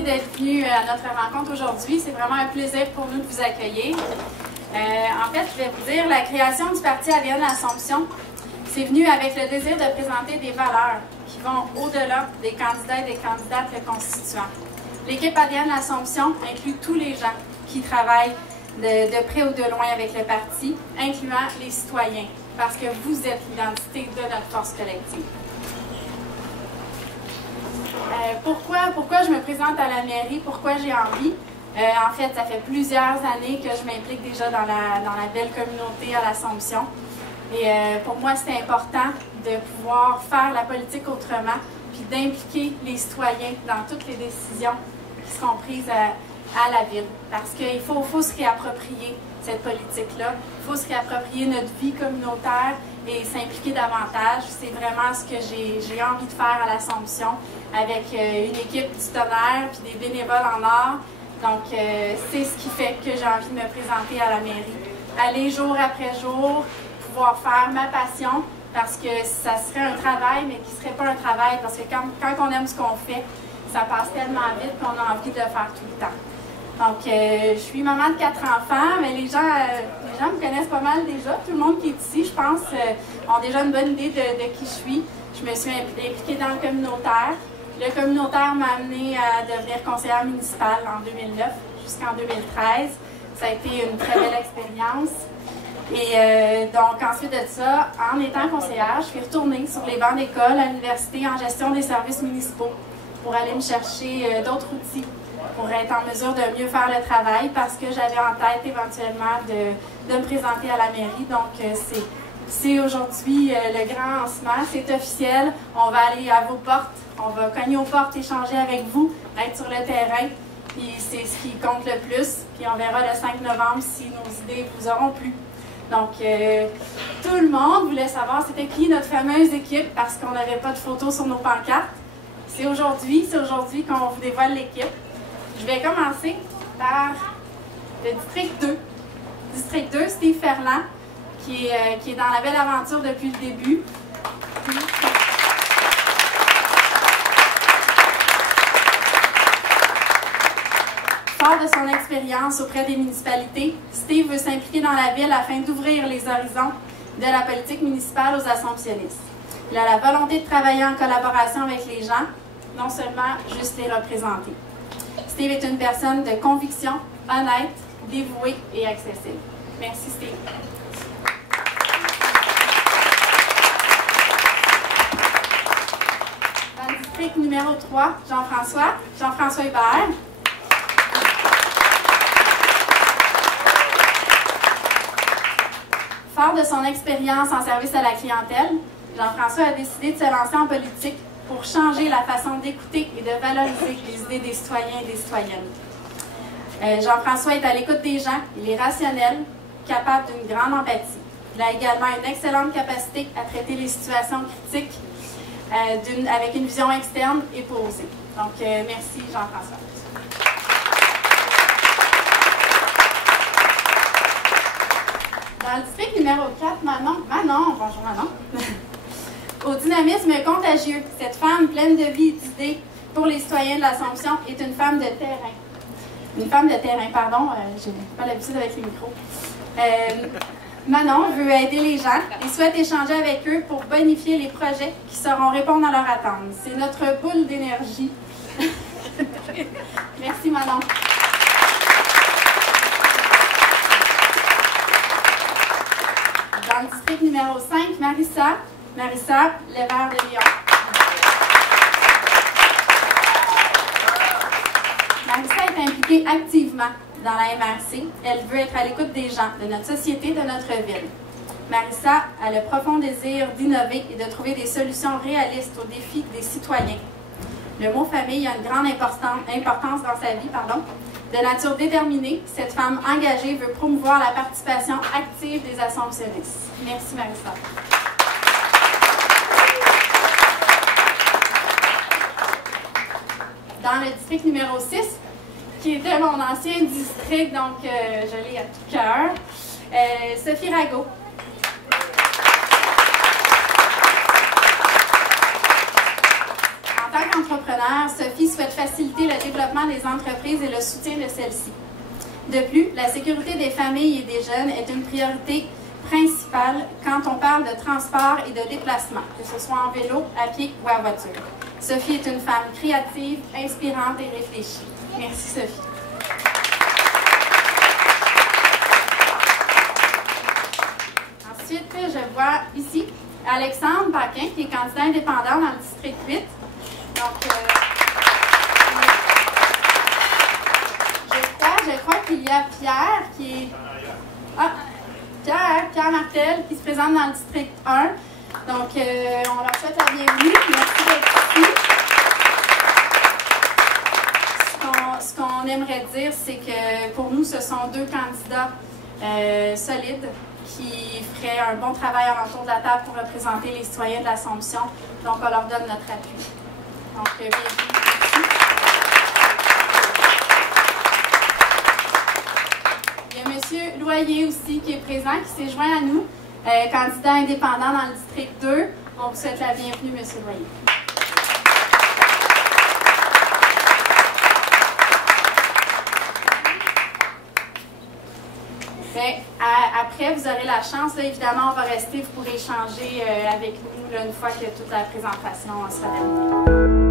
merci d'être venu à notre rencontre aujourd'hui. C'est vraiment un plaisir pour nous de vous accueillir. En fait, je vais vous dire, la création du Parti ADN Assomption, c'est venu avec le désir de présenter des valeurs qui vont au-delà des candidats et des candidates le constituant. L'équipe ADN Assomption inclut tous les gens qui travaillent de près ou de loin avec le parti, incluant les citoyens, parce que vous êtes l'identité de notre force collective. Pourquoi je me présente à la mairie? Pourquoi j'ai envie? En fait, ça fait plusieurs années que je m'implique déjà dans la belle communauté à l'Assomption. Et pour moi, c'est important de pouvoir faire la politique autrement, puis d'impliquer les citoyens dans toutes les décisions qui seront prises à la ville. Parce qu'il faut se réapproprier cette politique-là. Il faut se réapproprier notre vie communautaire et s'impliquer davantage. C'est vraiment ce que j'ai envie de faire à l'Assomption avec une équipe du tonnerre puis des bénévoles en or. Donc, c'est ce qui fait que j'ai envie de me présenter à la mairie. Aller jour après jour, pouvoir faire ma passion, parce que ça serait un travail, mais qui ne serait pas un travail, parce que quand on aime ce qu'on fait, ça passe tellement vite qu'on a envie de le faire tout le temps. Donc, je suis maman de 4 enfants, mais les gens me connaissent pas mal déjà. Tout le monde qui est ici, je pense, ont déjà une bonne idée de qui je suis. Je me suis impliquée dans le communautaire. Le communautaire m'a amenée à devenir conseillère municipale en 2009 jusqu'en 2013. Ça a été une très belle expérience. Et donc, ensuite de ça, en étant conseillère, je suis retournée sur les bancs d'école à l'université en gestion des services municipaux pour aller me chercher d'autres outils pour être en mesure de mieux faire le travail, parce que j'avais en tête éventuellement de me présenter à la mairie. Donc, c'est aujourd'hui le grand lancement, c'est officiel. On va aller à vos portes, on va cogner aux portes, échanger avec vous, être sur le terrain. Puis c'est ce qui compte le plus. Puis on verra le 5 novembre si nos idées vous auront plu. Donc, tout le monde voulait savoir c'était qui notre fameuse équipe, parce qu'on n'avait pas de photos sur nos pancartes. C'est aujourd'hui qu'on vous dévoile l'équipe. Je vais commencer par le district 2. District 2, Steve Ferland, qui est dans la belle aventure depuis le début. Fort de son expérience auprès des municipalités, Steve veut s'impliquer dans la ville afin d'ouvrir les horizons de la politique municipale aux Assomptionnistes. Il a la volonté de travailler en collaboration avec les gens, non seulement juste les représenter. Steve est une personne de conviction, honnête, dévouée et accessible. Merci, Steve. Dans le district numéro 3, Jean-François Hubert. Fort de son expérience en service à la clientèle, Jean-François a décidé de se lancer en politique pour changer la façon d'écouter et de valoriser les idées des citoyens et des citoyennes. Jean-François est à l'écoute des gens, il est rationnel, capable d'une grande empathie. Il a également une excellente capacité à traiter les situations critiques avec une vision externe et posée. Donc, merci Jean-François. Dans le district numéro 4, Manon, bonjour Manon. Au dynamisme contagieux, cette femme pleine de vie et d'idées pour les citoyens de l'Assomption est une femme de terrain. Une femme de terrain, pardon, j'ai pas l'habitude avec les micros. Manon veut aider les gens et souhaite échanger avec eux pour bonifier les projets qui sauront répondre à leurs attentes. C'est notre boule d'énergie. Merci Manon. Dans le district numéro 5, Marissa, le Vert de Lyon. Marissa est impliquée activement dans la MRC. Elle veut être à l'écoute des gens, de notre société, de notre ville. Marissa a le profond désir d'innover et de trouver des solutions réalistes aux défis des citoyens. Le mot famille a une grande importance dans sa vie. De nature déterminée, cette femme engagée veut promouvoir la participation active des Assomptionnistes. Merci Marissa. Dans le district numéro 6, qui était mon ancien district, donc je l'ai à tout cœur, Sophie Rago. En tant qu'entrepreneur, entrepreneurs, Sophie souhaite faciliter le développement des entreprises et le soutien de celles-ci. De plus, la sécurité des familles et des jeunes est une priorité principale quand on parle de transport et de déplacement, que ce soit en vélo, à pied ou à voiture. Sophie est une femme créative, inspirante et réfléchie. Merci Sophie. Ensuite, je vois ici Alexandre Paquin, qui est candidat indépendant dans le district 8. Donc, je crois qu'il y a Pierre qui est... Ah, Pierre Martel qui se présente dans le district 1. Donc, on leur souhaite la bienvenue. Merci d'être ici. Ce qu'on aimerait dire, c'est que pour nous, ce sont deux candidats solides qui feraient un bon travail à l'entour de la table pour représenter les citoyens de l'Assomption. Donc, on leur donne notre appui. Donc, bienvenue. Il y a M. Loyer aussi qui est présent, qui s'est joint à nous, candidat indépendant dans le district 2. On vous souhaite la bienvenue, M. Loyer. Bien, après, vous aurez la chance, là, évidemment, on va rester, vous pourrez échanger avec nous là, une fois que toute la présentation sera terminée.